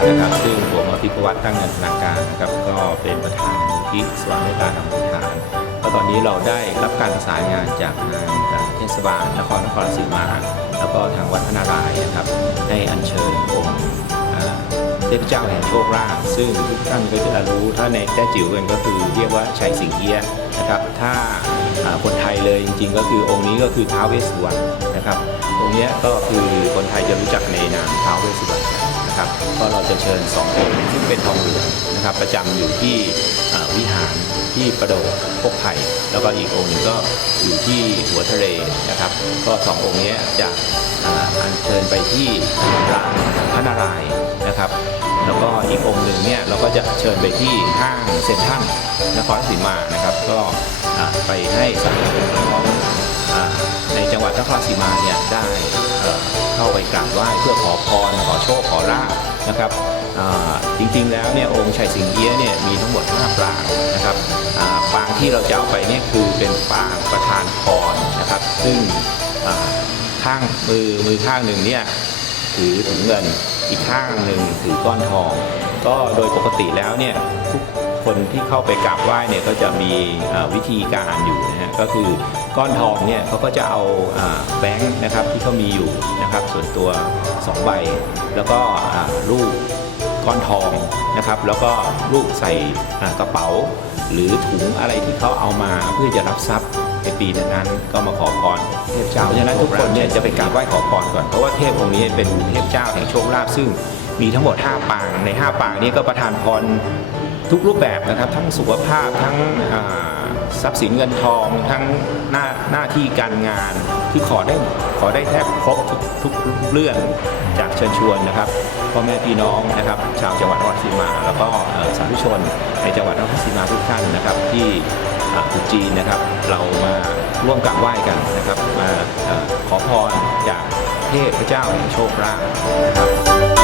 ตั้งนันทนาการนะครับก็เป็นประธานมูลที่สว่างในการทำบุญทานก็ตอนนี้เราได้รับการประสานงานจากทางเทศบาลนครนครศรีมา แล้วก็ทางวัดพนารายนะครับให้อัญเชิญองค์เทพเจ้าแห่งโชคลาภซึ่งทุกท่านก็จะรู้ถ้าในแต้จิ๋วกันก็คือเรียกว่าชัยสิงเอียนะครับถ้าคนไทยเลยจริงๆ ก็คือองค์นี้ก็คือท้าวเวสสุวรรณนะครับองค์เนี้ยก็คือคนไทยจะรู้จักในนามท้าวเวสสุวรรณ ก็เราจะเชิญสององค์ซึ่งเป็นทองเหลืองนะครับ ประจำอยู่ที่วิหารที่ประโดกพกไผ่แล้วก็อีกองค์หนึงก็อยู่ที่หัวทะเลนะครับ ก็สององค์นี้จะอัญเชิญไปที่รางพระนารายณ์นะครับแล้วก็อีกองค์หนึ่งเนี่ยเราก็จะเชิญไปที่ห้างเซ็นทรัลนครศรีมานะครับ ก็ไปให้สาธุชนของในจังหวัดนครศรีมาเนี่ยได้ เอ่อเข้าไปกราบไหว้เพื่อขอพรขอโชคขอลาภนะครับจริงๆแล้วเนี่ยองค์ชัยสิงเอี้ยเนี่ยมีทั้งหมด5ปรางนะครับปรางที่เราจะเอาไปเนี่ยคือเป็นปรางประธานพรนะครับ ซึ่งข้างมือมือข้างหนึ่งเนี่ยถือถุงเงินอีกข้างหนึ่งถือก้อนทอง ก็โดยปกติแล้วเนี่ยทุก คนที่เข้าไปกราบไหว้เนี่ยก็จะมีวิธีการอยู่นะฮะก็คือก้อนทองเนี่ยเขาก็จะเอาอแบงค์นะครับที่เขามีอยู่นะครับส่วนตัว 2 ใบ แล้วก็รูปก้อนทองนะครับ แล้วก็รูปใส่กระเป๋า หรือถุงอะไรที่เขาเอามาเพื่อจะรับทรัพย์ในปีนั้นๆก็มาขอพรเทพเจ้าเพราะฉะนั้นทุกคนเนี่ยจะไปกราบไหว้ขอพรก่อนเพราะว่าเทพองค์นี้เป็นเทพเจ้าแห่งโชคลาภซึ่งมีทั้งหมด 5 ปางใน 5 ปางนี้ก็ประทานพร ทุกรูปแบบนะครับทั้งสุขภาพทั้งทรัพย์สินเงินทองทั้งหน้าหน้าที่การงานที่ขอได้ขอได้แทบครบทุกทุกเรื่องจากเชิญชวนนะครับพ่อแม่พี่น้องนะครับ ชาวจังหวัดนครศรีมา แล้วก็สาธุชนในจังหวัดนครศรีมาทุกท่านนะครับ ที่ตุจีนนะครับ เรามาร่วมกราบไหว้กันนะครับมาอขอพรจากเทพเจ้าแห่งโชคลาภนะครับ